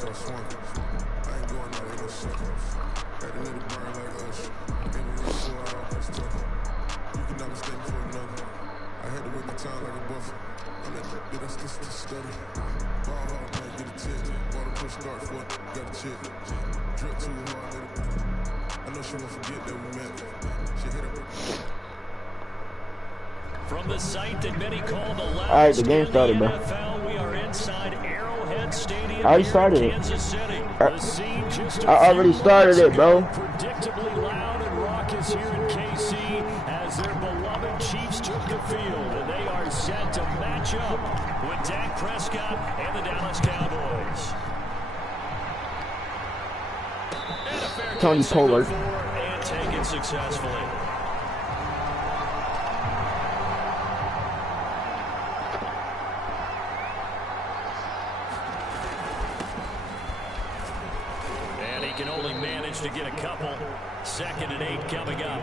start swinging. I ain't going out, ain't no sucker. Had to let it burn like us. Ain't no real full out, that's tough. You cannot mistake me for another. I had to wait my time like a buffer. I'm that bitch, that's just a stutter. Ball hard, man, get a tip. Ball to push start for it, got a chip. Drip too hard, let it. I know she won't forget that we met. She hit her. From the site that many call the last. All right, the game started, bro. NFL, we are inside Arrowhead Stadium. I already started it. Kansas City. The scene just I already started it, bro. Predictably loud and raucous here in KC as their beloved Chiefs took the field, and they are set to match up with Dak Prescott and the Dallas Cowboys. And a fair Tony Pollard. and take it successfully. Can only manage to get a couple. 2nd and 8 coming up.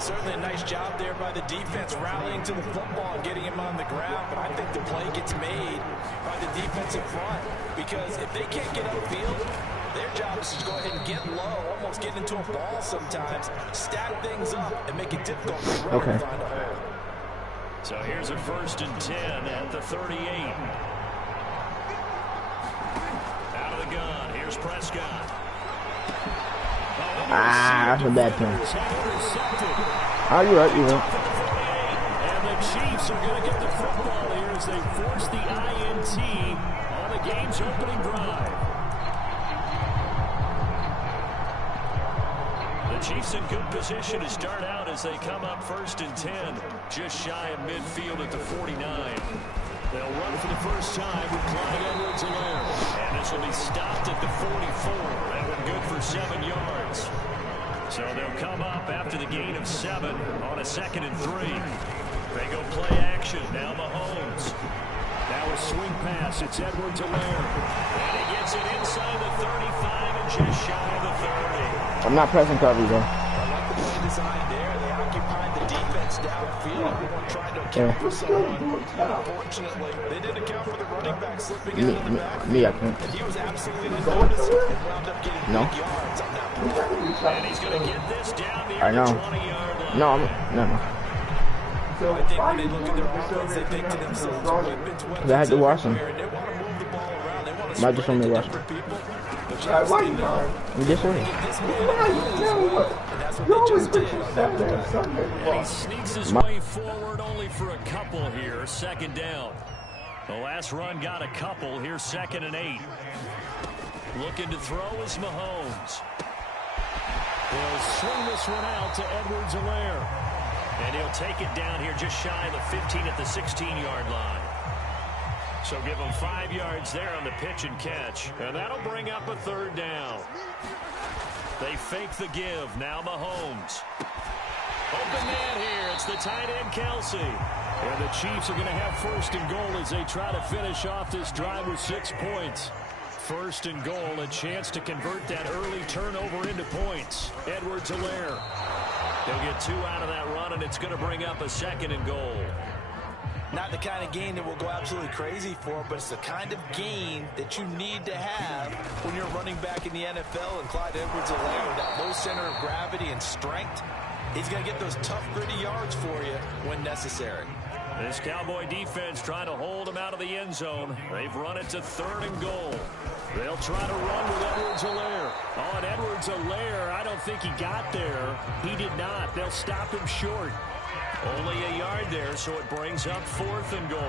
Certainly a nice job there by the defense rallying to the football and getting him on the ground, but I think the play gets made by the defensive front because if they can't get upfield, their job is to go ahead and get low, almost get into a ball sometimes, stack things up, and make it difficult for the runner to find a hole. So here's a 1st and 10 at the 38. Out of the gun, here's Prescott. That's a bad play. Oh, you're right, you're right. And the Chiefs are going to get the football here as they force the INT on the game's opening drive. The Chiefs in good position to start out as they come up 1st and 10, just shy of midfield at the 49. They'll run for the first time with Clyde Edwards-Helaire. And this will be stopped at the 44. That one good for 7 yards. So they'll come up after the gain of 7 on a 2nd and 3. They go play action. Now Mahomes. Now a swing pass. It's Edwards-Helaire. And he gets it inside the 35 and just shy of the 30. I'm not pressing coverage, though. I like the play design there. They occupied the defense downfield. Everyone tried to account for someone. Unfortunately, they didn't account for the running back slipping out of the backfield. Me, I think. And he was absolutely noticeable and wound up getting big yards on that play. And he's going to get this down near I know. the 20-yard line. No, no. I think when they look at their offense, they think to themselves, weapons, I had to watch him. They want to move the ball around. They want to Might just spread it only to watch different people. But I'm this way. and that's what they just did. And he sneaks his way forward only for a couple here. 2nd down. The last run got a couple. Here's 2nd and 8. Looking to throw is Mahomes. He'll swing this one out to Edwards-Helaire. And he'll take it down here just shy of the 15 at the 16-yard line. So give him 5 yards there on the pitch and catch. And that'll bring up a 3rd down. They fake the give. Now Mahomes. Open man here. It's the tight end, Kelsey. And the Chiefs are going to have 1st and goal as they try to finish off this drive with 6 points. 1st and goal, a chance to convert that early turnover into points. Edwards-Helaire. They'll get 2 out of that run, and it's going to bring up a 2nd and goal. Not the kind of game that we'll go absolutely crazy for, but it's the kind of game that you need to have when you're running back in the NFL. And Clyde Edwards-Helaire with that low center of gravity and strength, he's going to get those tough, gritty yards for you when necessary. This Cowboy defense trying to hold him out of the end zone. They've run it to 3rd and goal. They'll try to run with Edwards-Helaire. Oh, and Edwards-Helaire, I don't think he got there. He did not. They'll stop him short. Only a yard there, so it brings up 4th and goal.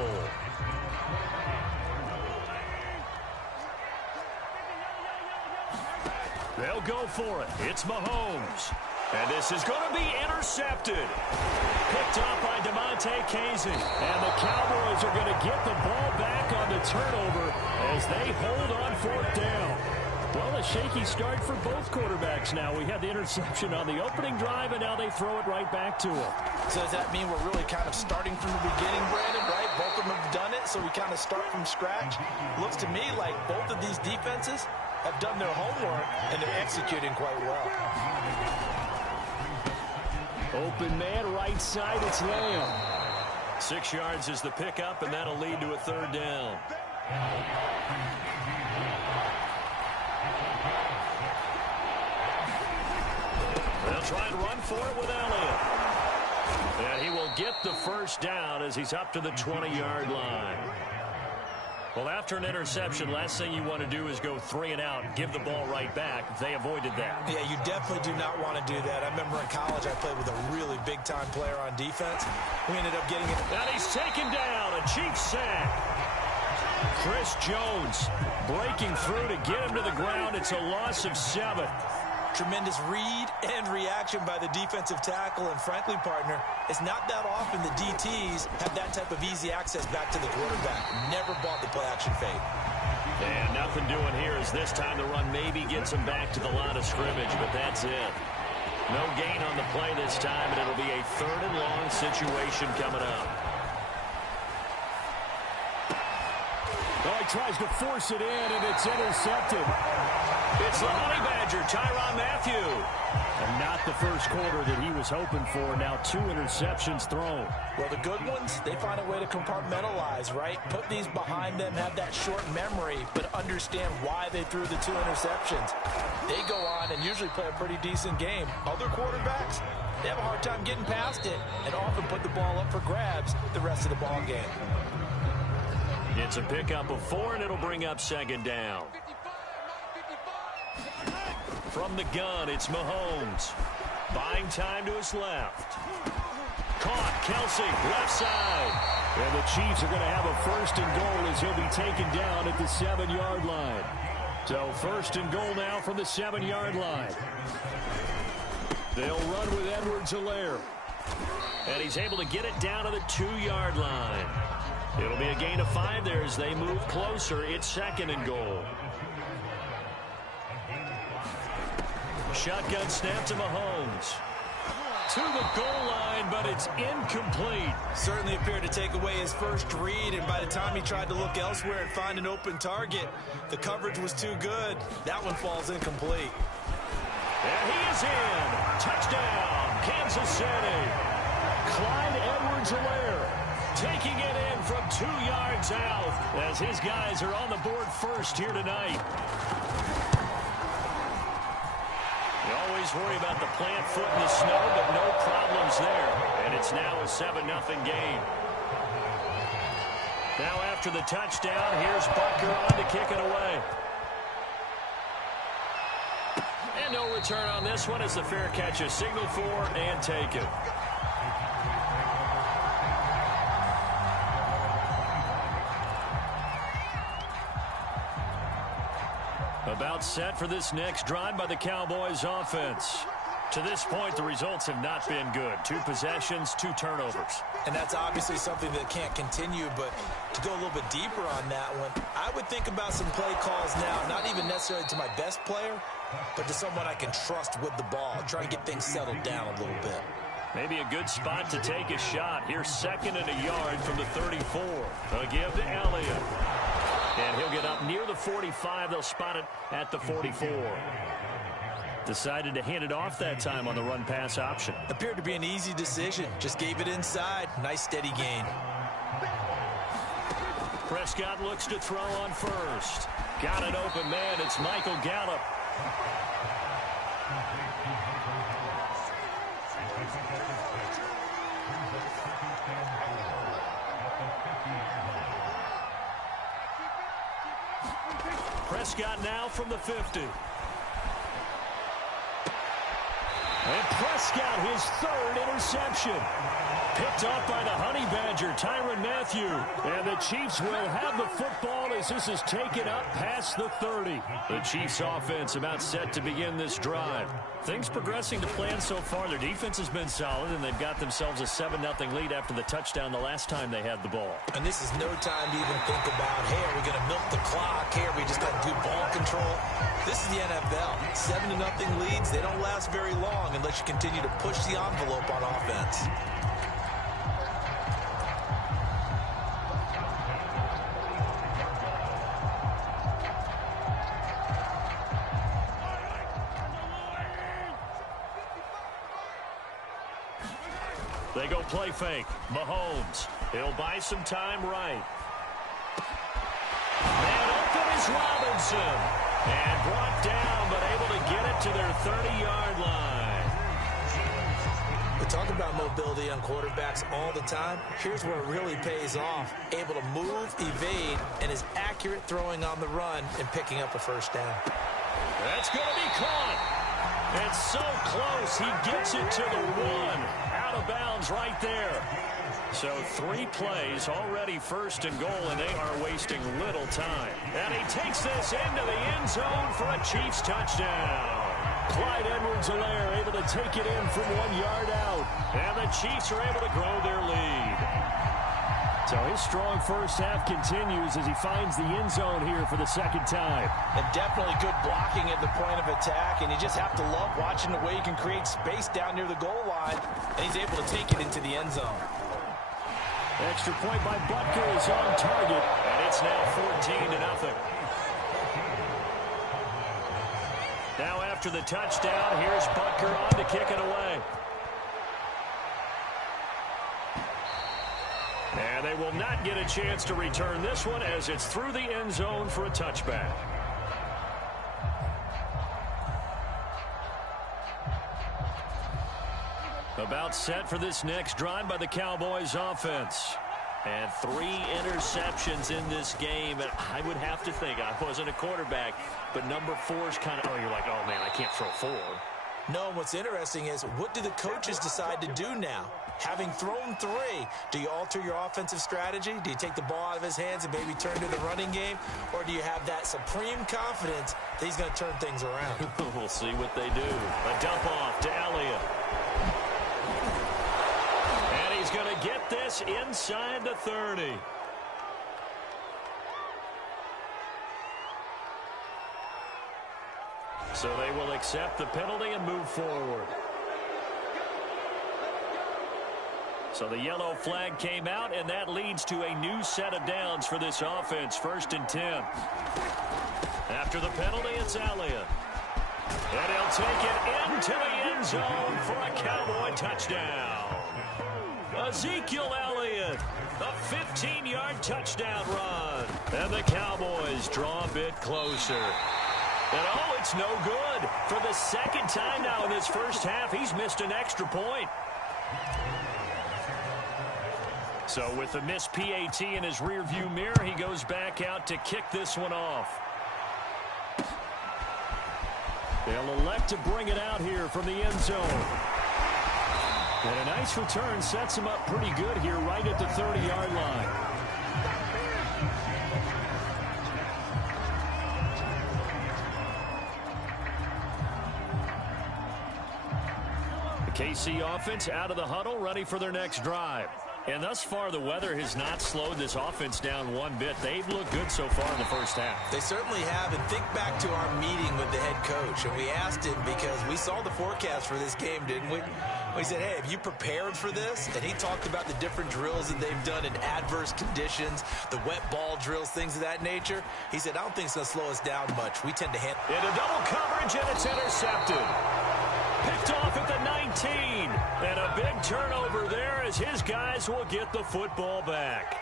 They'll go for it. It's Mahomes. And this is going to be intercepted. Picked off by DeMonte Casey. And the Cowboys are going to get the ball back on the turnover as they hold on 4th down. Well, a shaky start for both quarterbacks now. We had the interception on the opening drive, and now they throw it right back to him. So does that mean we're really kind of starting from the beginning, Brandon, right? Both of them have done it, so we kind of start from scratch. Looks to me like both of these defenses have done their homework, and they're executing quite well. Open man, right side, it's Lamb. 6 yards is the pickup, and that'll lead to a 3rd down. They'll try and run for it with Elliott. And he will get the first down as he's up to the 20-yard line. Well, after an interception, last thing you want to do is go 3 and out, give the ball right back. They avoided that. Yeah, you definitely do not want to do that. I remember in college I played with a really big-time player on defense. We ended up getting it. And he's taken down, a Chiefs sack. Chris Jones breaking through to get him to the ground. It's a loss of 7. Tremendous read and reaction by the defensive tackle. And frankly, partner, it's not that often the DTs have that type of easy access back to the quarterback. Never bought the play-action fake. And nothing doing here as this time the run maybe gets him back to the line of scrimmage, but that's it. No gain on the play this time, and it'll be a 3rd and long situation coming up. Oh, he tries to force it in, and it's intercepted. It's the Honey Badger, Tyrann Mathieu. And not the first quarter that he was hoping for. Now 2 interceptions thrown. Well, the good ones, they find a way to compartmentalize, right? Put these behind them, have that short memory, but understand why they threw the 2 interceptions. They go on and usually play a pretty decent game. Other quarterbacks, they have a hard time getting past it and often put the ball up for grabs the rest of the ball game. It's a pickup of 4, and it'll bring up 2nd down. From the gun, it's Mahomes. Buying time to his left. Caught, Kelsey, left side. And the Chiefs are going to have a 1st and goal as he'll be taken down at the 7-yard line. So 1st and goal now from the 7-yard line. They'll run with Edwards-Helaire. And he's able to get it down to the 2-yard line. It'll be a gain of 5 there as they move closer. It's 2nd and goal. Shotgun snap to Mahomes. To the goal line, but it's incomplete. Certainly appeared to take away his first read, and by the time he tried to look elsewhere and find an open target, the coverage was too good. That one falls incomplete. And he is in. Touchdown, Kansas City. Clyde Edwards-Helaire taking it in from 2 yards out as his guys are on the board first here tonight. You always worry about the plant foot in the snow, but no problems there. And it's now a 7-0 game. Now after the touchdown, here's Butker on to kick it away. And no return on this one as the fair catch is signaled for and taken. About set for this next drive by the Cowboys offense. To this point, the results have not been good. 2 possessions, 2 turnovers. And that's obviously something that can't continue, but to go a little bit deeper on that one, I would think about some play calls now, not even necessarily to my best player, but to someone I can trust with the ball, try to get things settled down a little bit. Maybe a good spot to take a shot. Here's 2nd and a yard from the 34. A give to Elliott. And he'll get up near the 45. They'll spot it at the 44. Decided to hand it off that time on the run-pass option. Appeared to be an easy decision. Just gave it inside. Nice steady gain. Prescott looks to throw on first. Got an open man. It's Michael Gallup. Prescott now from the 50. And Prescott, his 3rd interception. Picked off by the Honey Badger, Tyrann Mathieu. And the Chiefs will have the football as this is taken up past the 30. The Chiefs offense about set to begin this drive. Things progressing to plan so far. Their defense has been solid, and they've got themselves a 7-0 lead after the touchdown the last time they had the ball. And this is no time to even think about, hey, are we going to milk the clock? Hey, are we just going to do ball control? This is the NFL. 7-0 leads, they don't last very long unless you continue to push the envelope on offense. They go play fake. Mahomes. He'll buy some time right. And open is Robinson. And brought down, but able to get it to their 30-yard line. talk about mobility on quarterbacks all the time. Here's where it really pays off. Able to move, evade, and is accurate throwing on the run and picking up a first down. That's going to be caught. It's so close. He gets it to the 1. Out of bounds right there. So 3 plays, already first and goal, and they are wasting little time. And he takes this into the end zone for a Chiefs touchdown. Clyde Edwards-Helaire able to take it in from 1 yard out. And the Chiefs are able to grow their lead. So his strong first half continues as he finds the end zone here for the second time. And definitely good blocking at the point of attack. And you just have to love watching the way he can create space down near the goal line. And he's able to take it into the end zone. Extra point by Butker is on target. And it's now 14-0. Now after the touchdown, here's Butker on to kick it away. And they will not get a chance to return this one as it's through the end zone for a touchback. About set for this next drive by the Cowboys offense. And 3 interceptions in this game. And I would have to think, I wasn't a quarterback, but number 4 is kind of, you're like, oh, man, I can't throw 4. No, what's interesting is, what do the coaches decide to do now? Having thrown 3, do you alter your offensive strategy? Do you take the ball out of his hands and maybe turn to the running game? Or do you have that supreme confidence that he's going to turn things around? We'll see what they do. A dump off to Elliott. And he's going to get this inside the 30. So they will accept the penalty and move forward. So the yellow flag came out, and that leads to a new set of downs for this offense. 1st and 10. After the penalty, it's Elliott. And he'll take it into the end zone for a Cowboy touchdown. Ezekiel Elliott, a 15-yard touchdown run. And the Cowboys draw a bit closer. And oh, it's no good. For the second time now in this first half, he's missed an extra point. So with the missed PAT in his rearview mirror, he goes back out to kick this one off. They'll elect to bring it out here from the end zone. And a nice return sets him up pretty good here right at the 30-yard line. The KC offense out of the huddle, ready for their next drive. And thus far, the weather has not slowed this offense down one bit. They've looked good so far in the first half. They certainly have. And think back to our meeting with the head coach. And we asked him, because we saw the forecast for this game, didn't we? We said, hey, have you prepared for this? And he talked about the different drills that they've done in adverse conditions, the wet ball drills, things of that nature. He said, I don't think it's going to slow us down much. We tend to handle it. Into double coverage, and it's intercepted. Picked off at the 19. And a big turnover there as his guys will get the football back.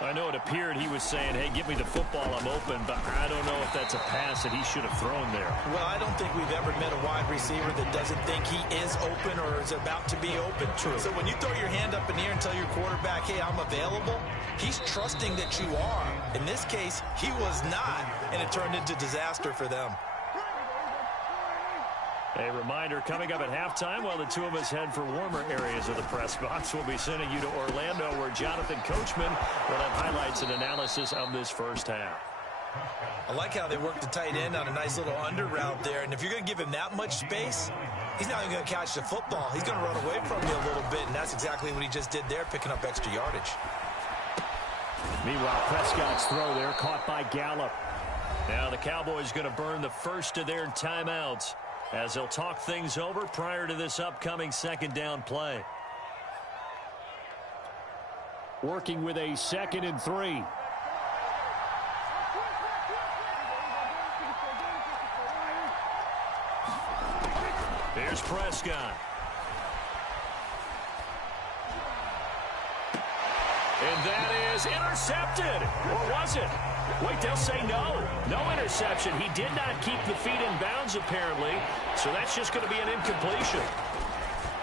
I know it appeared he was saying, hey, give me the football, I'm open, but I don't know if that's a pass that he should have thrown there. Well, I don't think we've ever met a wide receiver that doesn't think he is open or is about to be open. True. So when you throw your hand up in the air and tell your quarterback, hey, I'm available, he's trusting that you are. In this case, he was not, and it turned into disaster for them. A reminder, coming up at halftime, while the two of us head for warmer areas of the press box, we'll be sending you to Orlando, where Jonathan Coachman will have highlights and analysis of this first half. I like how they work the tight end on a nice little under route there. And if you're going to give him that much space, he's not even going to catch the football. He's going to run away from you a little bit, and that's exactly what he just did there, picking up extra yardage. Meanwhile, Prescott's throw there caught by Gallup. Now the Cowboys going to burn the first of their timeouts as they'll talk things over prior to this upcoming second down play. Working with a 2nd and 3. Here's Prescott. And that is intercepted. Or was it? Wait, they'll say no. No interception. He did not keep the feet in bounds, apparently. So that's just going to be an incompletion.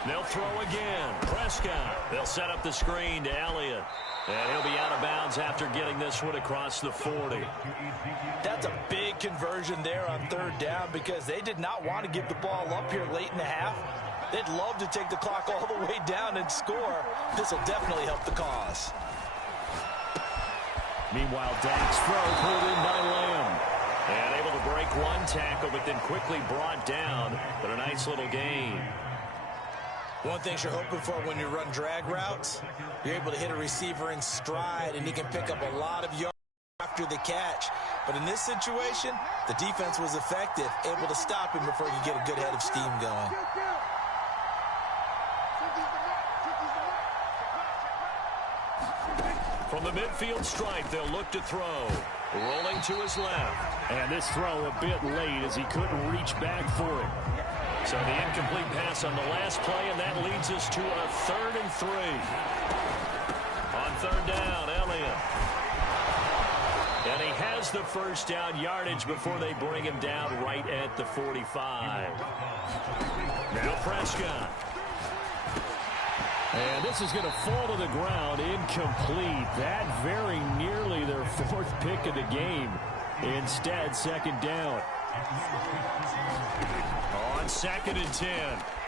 They'll throw again. Prescott. They'll set up the screen to Elliott. And he'll be out of bounds after getting this one across the 40. That's a big conversion there on third down because they did not want to give the ball up here late in the half. They'd love to take the clock all the way down and score. This will definitely help the cause. Meanwhile, Dak's throw pulled in by Lamb. And able to break one tackle, but then quickly brought down. But a nice little gain. One thing you're hoping for when you run drag routes, you're able to hit a receiver in stride, and he can pick up a lot of yards after the catch. But in this situation, the defense was effective, able to stop him before he could get a good head of steam going. From the midfield stripe, they'll look to throw. Rolling to his left. And this throw a bit late as he couldn't reach back for it. So the incomplete pass on the last play, and that leads us to a 3rd and 3. On third down, Elliott. And he has the first down yardage before they bring him down right at the 45. Now Prescott. And this is going to fall to the ground, incomplete. That very nearly their 4th pick of the game. Instead, second down. On 2nd and 10,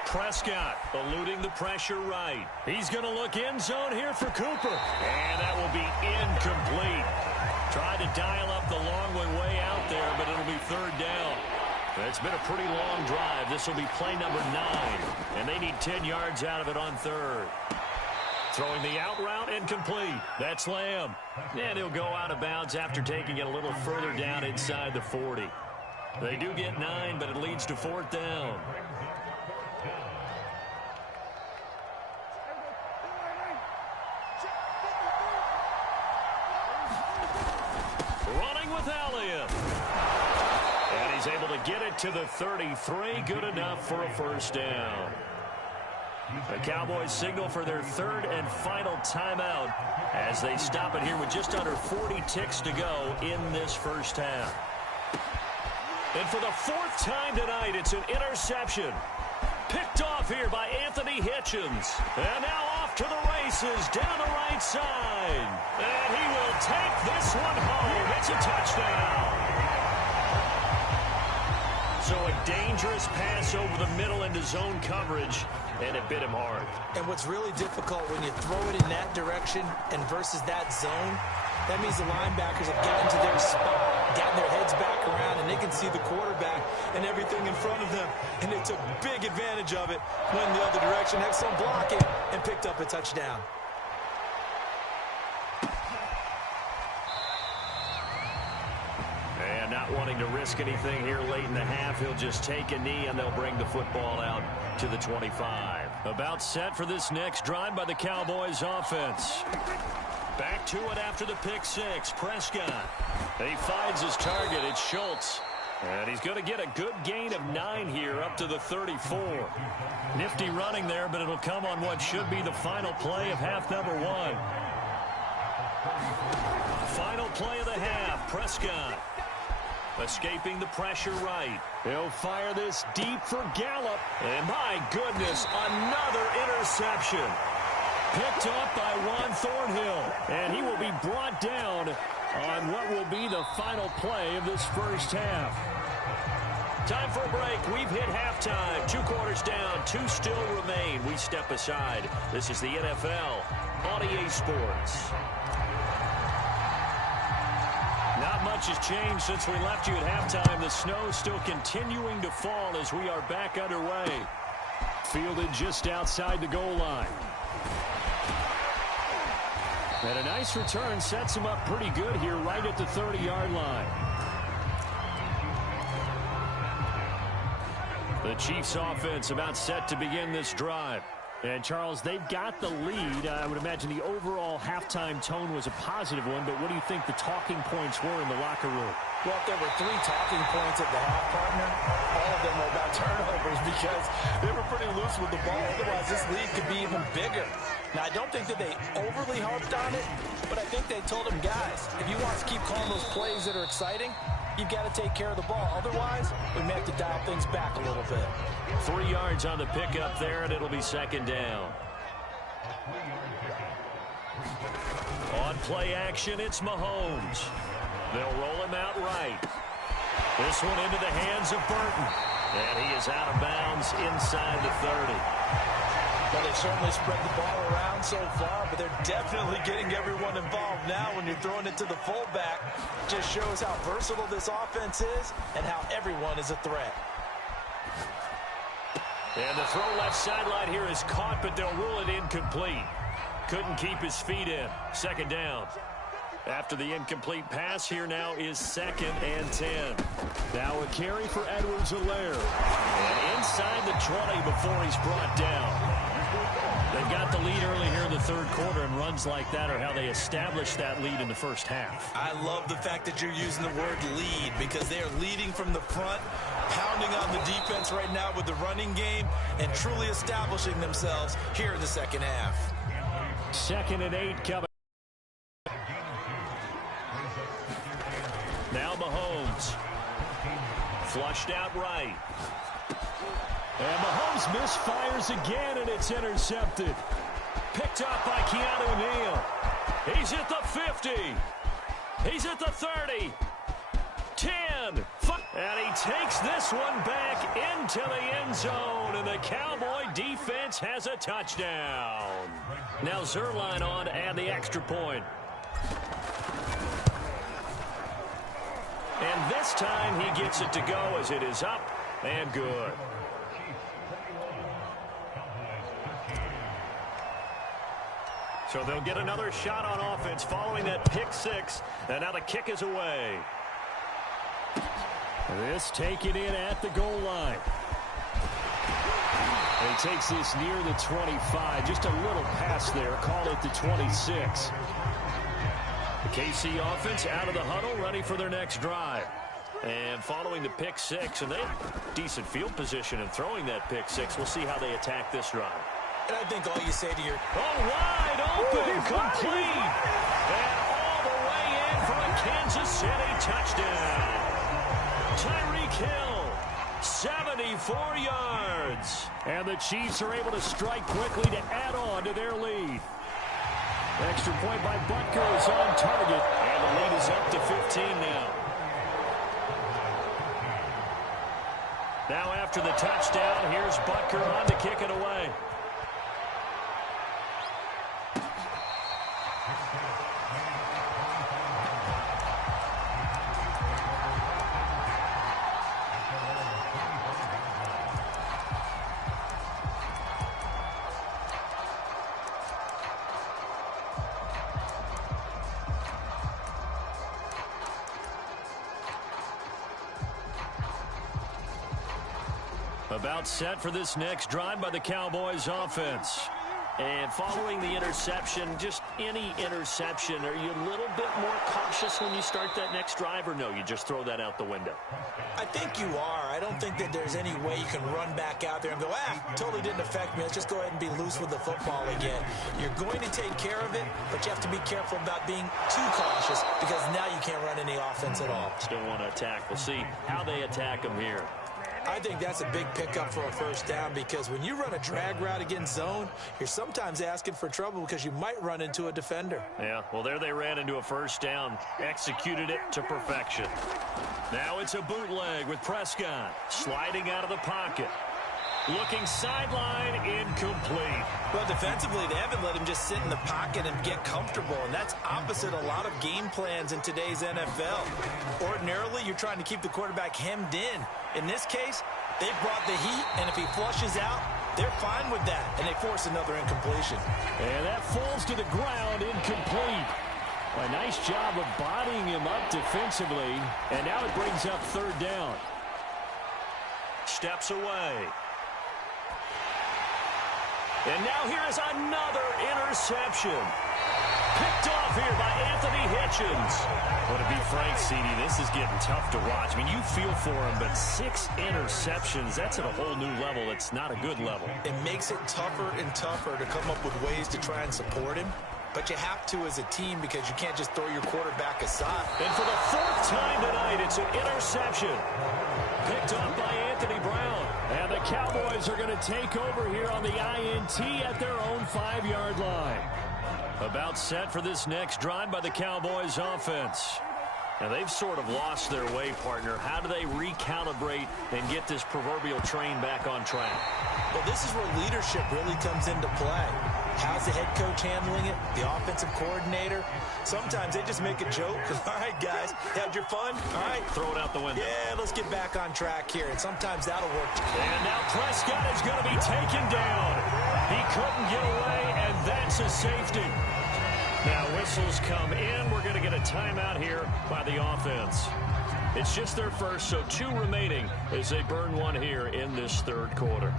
Prescott eluding the pressure right. He's going to look end zone here for Cooper. And that will be incomplete. Tried to dial up the long one way out there, but it'll be 3rd down. It's been a pretty long drive. This will be play number 9, and they need 10 yards out of it on 3rd. Throwing the out route, incomplete. That's Lamb. And he'll go out of bounds after taking it a little further down inside the 40. They do get 9, but it leads to 4th down. Running with Elliott. And he's able to get it to the 33. Good enough for a first down. The Cowboys signal for their 3rd and final timeout as they stop it here with just under 40 ticks to go in this first half. And for the 4th time tonight, it's an interception. Picked off here by Anthony Hitchens. And now off to the races down the right side. And he will take this one home. It's a touchdown. So a dangerous pass over the middle into zone coverage, and it bit him hard. And what's really difficult when you throw it in that direction and versus that zone, that means the linebackers have gotten to their spot, gotten their heads back around, and they can see the quarterback and everything in front of them. And they took big advantage of it, went in the other direction, had some blocking, and picked up a touchdown. And not wanting to risk anything here late in the half, he'll just take a knee, and they'll bring the football out to the 25. About set for this next drive by the Cowboys offense. Back to it after the pick six. Prescott. He finds his target. It's Schultz. And he's going to get a good gain of 9 here up to the 34. Nifty running there, but it'll come on what should be the final play of half number 1. Final play of the half. Prescott. Escaping the pressure right. He'll fire this deep for Gallup. And my goodness, another interception. Picked up by Juan Thornhill. And he will be brought down on what will be the final play of this first half. Time for a break. We've hit halftime. 2 quarters down. 2 still remain. We step aside. This is the NFL on EA Sports. Not much has changed since we left you at halftime. The snow still continuing to fall as we are back underway. Fielded just outside the goal line. And a nice return sets him up pretty good here right at the 30-yard line. The Chiefs offense about set to begin this drive. And, Charles, they've got the lead. I would imagine the overall halftime tone was a positive one, but what do you think the talking points were in the locker room? Well, if there were 3 talking points at the half, partner, all of them were about turnovers because they were pretty loose with the ball. Otherwise, this lead could be even bigger. Now, I don't think that they overly harped on it, but I think they told them, guys, if you want to keep calling those plays that are exciting, you've got to take care of the ball. Otherwise, we may have to dial things back a little bit. 3 yards on the pickup there, and it'll be second down. On play action, it's Mahomes. They'll roll him out right. This one into the hands of Burton. And he is out of bounds inside the 30. Well, they've certainly spread the ball around so far, but they're definitely getting everyone involved now when you're throwing it to the fullback. Just shows how versatile this offense is and how everyone is a threat. And the throw left sideline here is caught, but they'll rule it incomplete. Couldn't keep his feet in. Second down. After the incomplete pass, here now is 2nd and 10. Now a carry for Edwards-Helaire. And inside the 20 before he's brought down. They've got the lead early here in the 3rd quarter, and runs like that are how they established that lead in the first half. I love the fact that you're using the word lead because they are leading from the front, pounding on the defense right now with the running game, and truly establishing themselves here in the second half. 2nd and 8 coming. Now Mahomes. Flushed out right. And Mahomes misfires again, and it's intercepted. Picked up by Keanu Neal. He's at the 50. He's at the 30. 10. And he takes this one back into the end zone, and the Cowboy defense has a touchdown. Now Zuerlein on to add the extra point. And this time he gets it to go as it is up and good. So they'll get another shot on offense following that pick 6. And now the kick is away. This taken in at the goal line. He takes this near the 25. Just a little pass there. Call it the 26. The KC offense out of the huddle, ready for their next drive. And following the pick 6, and they have decent field position in throwing that pick 6. We'll see how they attack this drive. And I think all you say to your... wide open, complete. And all the way in for a Kansas City touchdown. Tyreek Hill, 74 yards. And the Chiefs are able to strike quickly to add on to their lead. Extra point by Butker is on target. And the lead is up to 15 now. Now after the touchdown, here's Butker on to kick it away. About set for this next drive by the Cowboys offense. And following the interception, just any interception, are you a little bit more cautious when you start that next drive, or no, you just throw that out the window? I think you are. I don't think that there's any way you can run back out there and go, totally didn't affect me. Let's just go ahead and be loose with the football again. You're going to take care of it, but you have to be careful about being too cautious because now you can't run any offense at all. Still want to attack. We'll see how they attack them here. I think that's a big pickup for a first down because when you run a drag route against zone, you're sometimes asking for trouble because you might run into a defender. Yeah, well, there they ran into a first down, executed it to perfection. Now it's a bootleg with Prescott sliding out of the pocket. Looking sideline, incomplete. Well, defensively, they haven't let him just sit in the pocket and get comfortable, and that's opposite a lot of game plans in today's NFL. Ordinarily, you're trying to keep the quarterback hemmed in. In this case, they brought the heat, and if he flushes out, they're fine with that, and they force another incompletion. And that falls to the ground, incomplete. A nice job of bodying him up defensively, and now it brings up third down. Steps away. And now here is another interception. Picked off here by Anthony Hitchens. But to be frank, CD, this is getting tough to watch. I mean, you feel for him, but 6 interceptions, that's at a whole new level. It's not a good level. It makes it tougher and tougher to come up with ways to try and support him. But you have to as a team because you can't just throw your quarterback aside. And for the 4th time tonight, it's an interception. Picked up by Anthony Brown. And the Cowboys are going to take over here on the INT at their own 5-yard line. About set for this next drive by the Cowboys offense. Now, they've sort of lost their way, partner. How do they recalibrate and get this proverbial train back on track? Well, this is where leadership really comes into play. How's the head coach handling it? The offensive coordinator? Sometimes they just make a joke. All right, guys, had your fun? All right. Throw it out the window. Yeah, let's get back on track here. And sometimes that'll work. And now Prescott is going to be taken down. He couldn't get away, and that's a safety. Now whistles come in. We're going to get a timeout here by the offense. It's just their first, so 2 remaining as they burn one here in this 3rd quarter.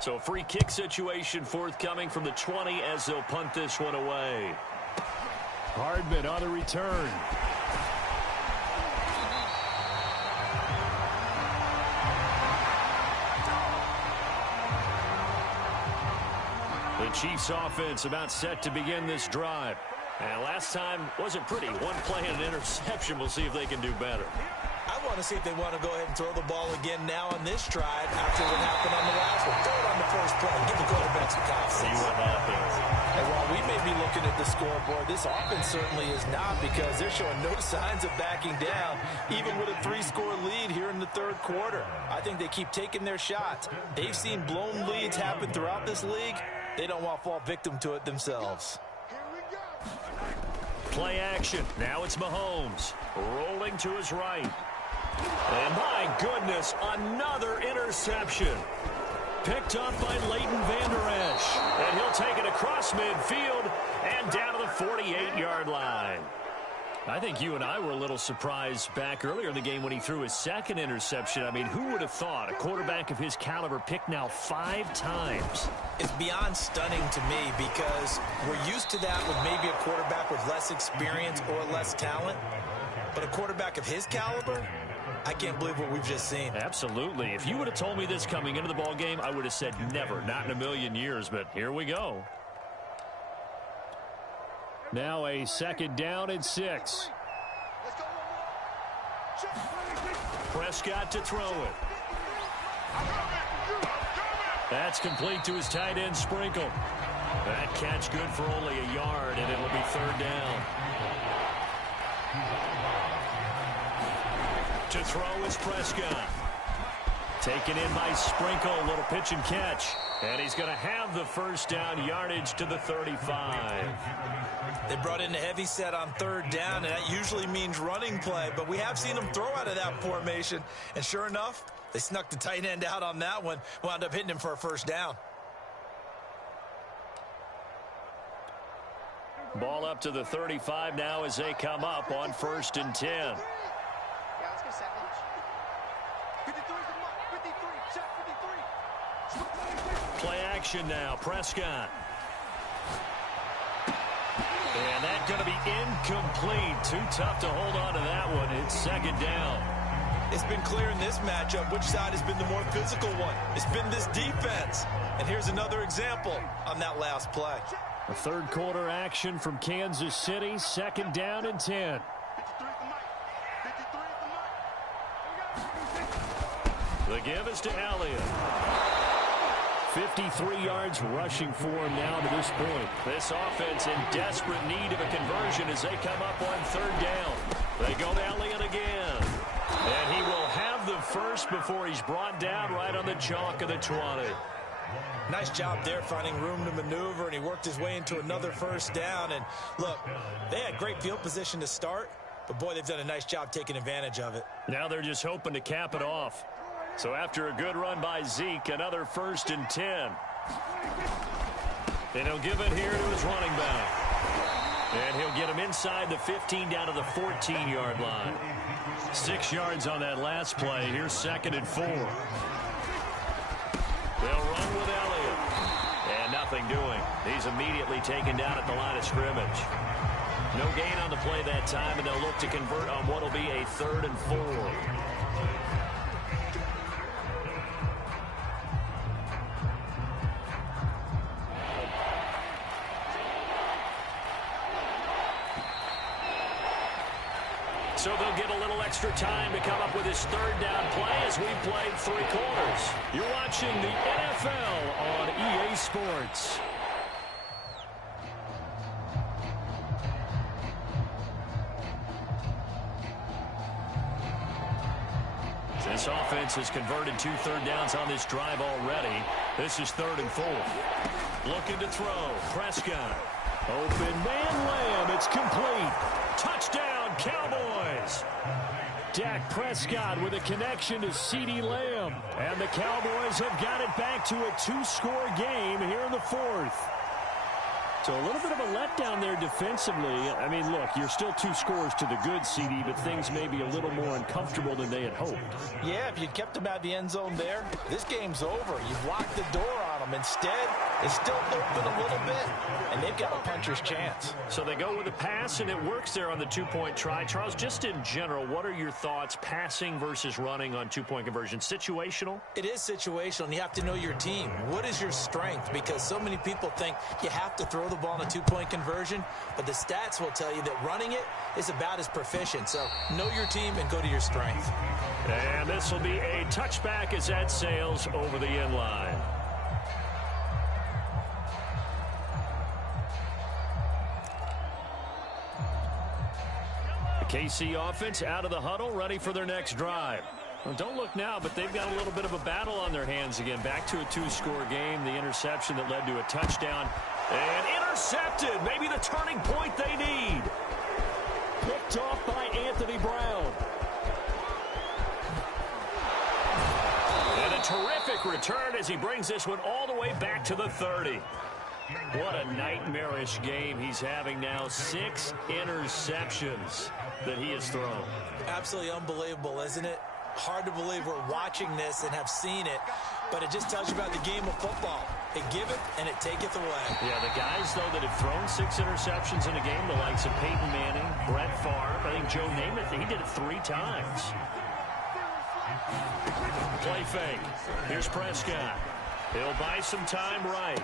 So a free kick situation forthcoming from the 20 as they'll punt this one away. Hardman on the return. The Chiefs offense about set to begin this drive. And last time wasn't pretty. 1 play and an interception. We'll see if they can do better. I want to see if they want to go ahead and throw the ball again now on this drive after what happened on the last one. Throw it on the first play. Give the quarterback some confidence. See what happens. And while we may be looking at the scoreboard, this offense certainly is not because they're showing no signs of backing down, even with a 3-score lead here in the 3rd quarter. I think they keep taking their shots. They've seen blown leads happen throughout this league. They don't want to fall victim to it themselves. Play action. Now it's Mahomes rolling to his right. And my goodness, another interception. Picked up by Leighton Vander Esch. And he'll take it across midfield and down to the 48-yard line. I think you and I were a little surprised back earlier in the game when he threw his 2nd interception. I mean, who would have thought a quarterback of his caliber picked now 5 times? It's beyond stunning to me because we're used to that with maybe a quarterback with less experience or less talent. But a quarterback of his caliber, I can't believe what we've just seen. Absolutely. If you would have told me this coming into the ball game, I would have said never, not in a million years. But here we go. Now a 2nd down and 6. Prescott to throw it. That's complete to his tight end, Sprinkle. That catch good for only a yard, and it'll be 3rd down. To throw is Prescott. Taken in by Sprinkle, a little pitch and catch. And he's going to have the 1st down, yardage to the 35. They brought in a heavy set on 3rd down, and that usually means running play. But we have seen them throw out of that formation. And sure enough, they snuck the tight end out on that one. Wound up hitting him for a 1st down. Ball up to the 35 now as they come up on 1st and 10. Yeah, let's go 7. 53 is the mark. 53. Check 53. Play action now. Prescott. And that's going to be incomplete. Too tough to hold on to that one. It's 2nd down. It's been clear in this matchup which side has been the more physical one. It's been this defense. And here's another example on that last play. A 3rd quarter action from Kansas City. 2nd down and 10. 53 is the mark. 53 is the mark. The give is to Elliott. 53 yards rushing for him now to this point. This offense in desperate need of a conversion as they come up on 3rd down. They go to Elliott again. And he will have the 1st before he's brought down right on the chalk of the 20. Nice job there finding room to maneuver, and he worked his way into another 1st down. And look, they had great field position to start. But, boy, they've done a nice job taking advantage of it. Now they're just hoping to cap it off. So after a good run by Zeke, another 1st and 10. And he'll give it here to his running back. And he'll get him inside the 15 down to the 14-yard line. 6 yards on that last play. Here's 2nd and 4. They'll run with Elliott. And nothing doing. He's immediately taken down at the line of scrimmage. No gain on the play that time, and they'll look to convert on what will be a 3rd and 4. So they'll get a little extra time to come up with his 3rd down play as we've played 3 quarters. You're watching the NFL on EA Sports. This offense has converted 2 third downs on this drive already. This is 3rd and 4. Looking to throw. Prescott. Open man Lamb. It's complete. Touchdown, Cowboys. Dak Prescott with a connection to CeeDee Lamb. And the Cowboys have got it back to a 2-score game here in the 4th. So a little bit of a letdown there defensively. I mean, look, you're still 2 scores to the good, CD, but things may be a little more uncomfortable than they had hoped. Yeah, if you'd kept them out of the end zone there, this game's over. You've locked the door on them. Instead, it's still open a little bit, and they've got a puncher's chance. So they go with a pass, and it works there on the 2-point try. Charles, just in general, what are your thoughts passing versus running on 2-point conversion? Situational? It is situational, and you have to know your team. What is your strength? Because so many people think you have to throw the ball in a 2-point conversion, but the stats will tell you that running it is about as proficient. So know your team and go to your strength. And this will be a touchback as that sails over the end line. The KC offense out of the huddle, ready for their next drive. Well, don't look now, but they've got a little bit of a battle on their hands again. Back to a 2-score game. The interception that led to a touchdown. And intercepted. Maybe the turning point they need. Picked off by Anthony Brown. And a terrific return as he brings this one all the way back to the 30. What a nightmarish game he's having now. 6 interceptions that he has thrown. Absolutely unbelievable, isn't it? Hard to believe we're watching this and have seen it, but it just tells you about the game of football. It giveth and it taketh away. Yeah, the guys, though, that have thrown 6 interceptions in a game, the likes of Peyton Manning, Brett Favre, I think Joe Namath, he did it 3 times. Play fake. Here's Prescott. He'll buy some time right.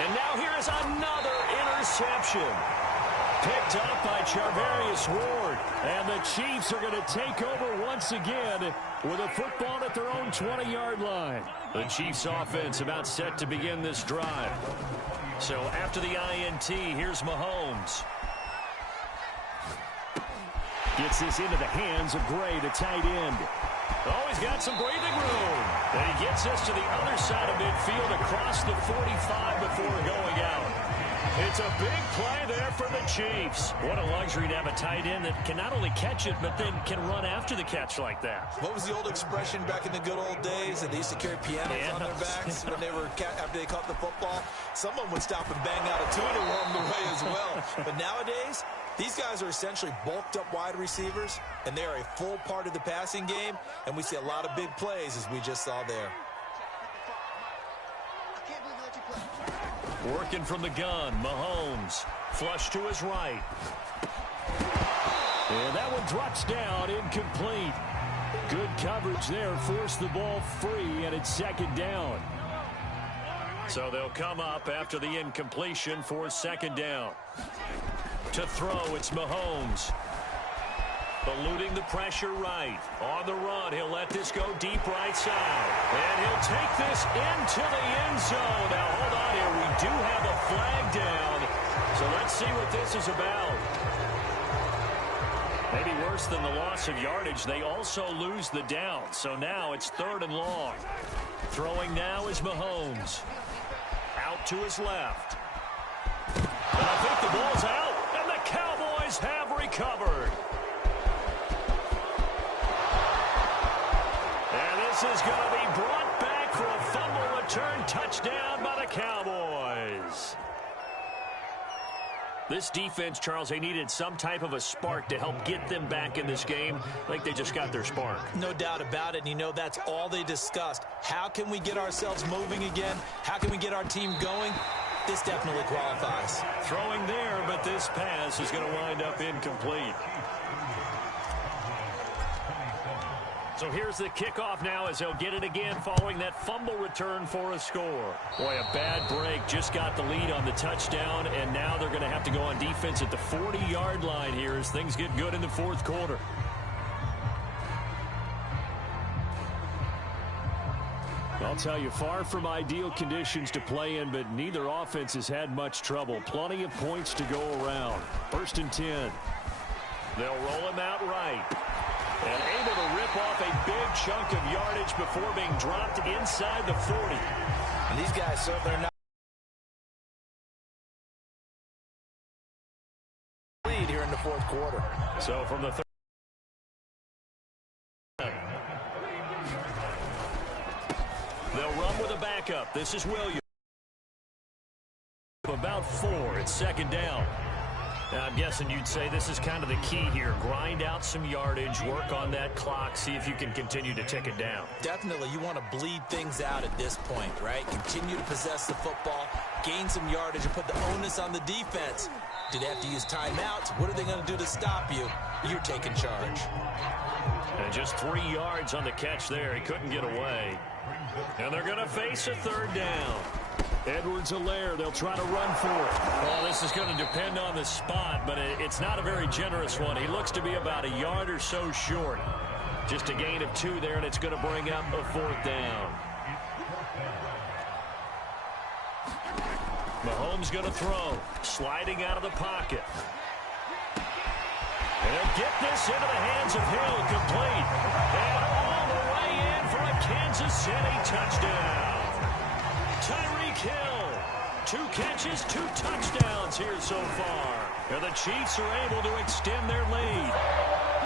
And now here is another interception. Picked up by Charvarius Ward. And the Chiefs are going to take over once again with a football at their own 20-yard line. The Chiefs offense about set to begin this drive. So after the INT, here's Mahomes. Gets this into the hands of Gray, the tight end. Oh, he's got some breathing room. And he gets this to the other side of midfield across the 45 before going out. It's a big play there for the Chiefs. What a luxury to have a tight end that can not only catch it, but then can run after the catch like that. What was the old expression back in the good old days that they used to carry pianos on their backs when they were after they caught the football? Someone would stop and bang out a tune along the way as well. But nowadays, these guys are essentially bulked up wide receivers, and they're a full part of the passing game, and we see a lot of big plays as we just saw there. Working from the gun, Mahomes. Flush to his right. And that one drops down, incomplete. Good coverage there, forced the ball free, and it's 2nd down. So they'll come up after the incompletion for 2nd down. To throw, it's Mahomes. Eluding the pressure right. On the run, he'll let this go deep right side. And he'll take this into the end zone. Now, hold on here. We do have a flag down. So let's see what this is about. Maybe worse than the loss of yardage, they also lose the down. So now it's 3rd and long. Throwing now is Mahomes. Out to his left. And I think the ball's out. And the Cowboys have recovered. This is going to be brought back for a fumble return touchdown by the Cowboys. This defense, Charles, they needed some type of a spark to help get them back in this game. I think they just got their spark. No doubt about it. And you know, that's all they discussed. How can we get ourselves moving again? How can we get our team going? This definitely qualifies. Throwing there, but this pass is going to wind up incomplete. So here's the kickoff now as they'll get it again following that fumble return for a score. Boy, a bad break. Just got the lead on the touchdown, and now they're going to have to go on defense at the 40-yard line here as things get good in the fourth quarter. I'll tell you, far from ideal conditions to play in, but neither offense has had much trouble. Plenty of points to go around. 1st and 10. They'll roll him out right. And able to rip off a big chunk of yardage before being dropped inside the 40. And these guys certainly are not lead here in the fourth quarter. So from the they'll run with a backup. This is Williams. About 4. It's 2nd down. Now, I'm guessing you'd say this is kind of the key here. Grind out some yardage, work on that clock, see if you can continue to tick it down. Definitely, you want to bleed things out at this point, right? Continue to possess the football, gain some yardage, and put the onus on the defense. Do they have to use timeouts? What are they going to do to stop you? You're taking charge. And just 3 yards on the catch there. He couldn't get away. And they're going to face a 3rd down. Edwards-Helaire, they'll try to run for it. Well, this is going to depend on the spot, but it's not a very generous one. He looks to be about a yard or so short. Just a gain of 2 there, and it's going to bring up a 4th down. Mahomes going to throw. Sliding out of the pocket. And he'll get this into the hands of Hill, complete. And all the way in for a Kansas City touchdown. Tyreek Hill, 2 catches, 2 touchdowns here so far. And the Chiefs are able to extend their lead.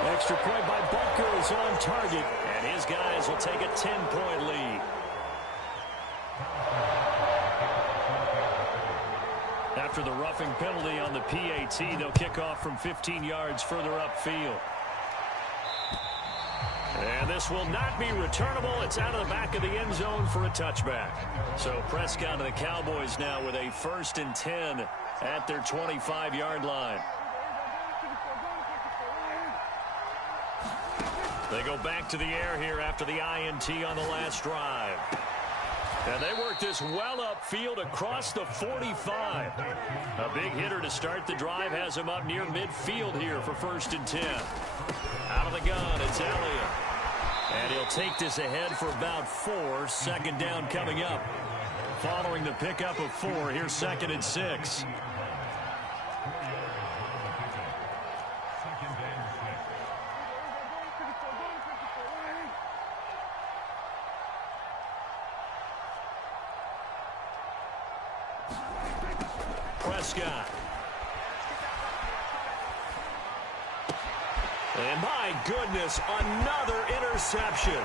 Extra point by Butker is on target, and his guys will take a 10-point lead. After the roughing penalty on the PAT, they'll kick off from 15 yards further upfield. And this will not be returnable. It's out of the back of the end zone for a touchback. So Prescott and the Cowboys now with a 1st and 10 at their 25-yard line. They go back to the air here after the INT on the last drive. And they work this well upfield across the 45. A big hitter to start the drive has him up near midfield here for 1st and 10. Out of the gun, it's Elliott. And he'll take this ahead for about 4. 2nd down coming up. Following the pickup of 4, here's 2nd and 6. Prescott. And my goodness, another interception.